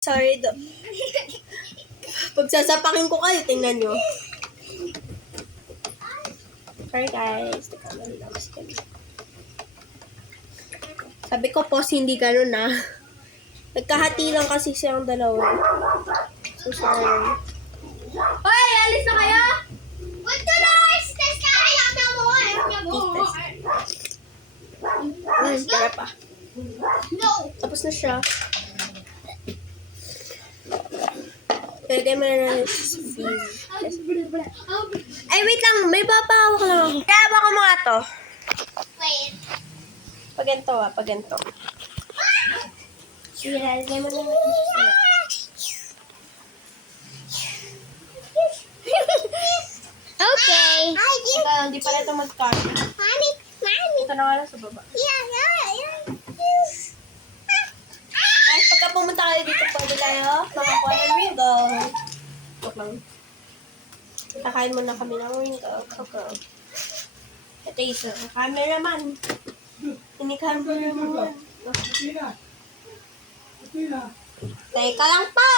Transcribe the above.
Sorry do. Pagsasapakin ko kayo, tingnan nyo. Sorry guys. Sabi ko po, hindi ganun na. Nagkahati lang kasi siyang dalawa. So sorry. Hoy, alis na kayo? Wag to na! Stress ka! Ayaw na mo! Tara pa. No! Tapos na siya. Lagay mo na sa freeze. Ay, wait lang. May papahawak lang ako. Kaya baka mo nga to. Wait. Paganto paganto. Sige, lagay mo na natin siya. Okay. Ito, hindi pala ito mag-cut. Mommy. Ito na nga lang sa baba. Yeah. Guys, pagka pumunta kayo dito, pwede kayo makakuha ng Ringo. Wait lang. Kakain muna kami ng Ringo. Okay. Ito isa. Cameraman. Ini cameraman. Teka lang po!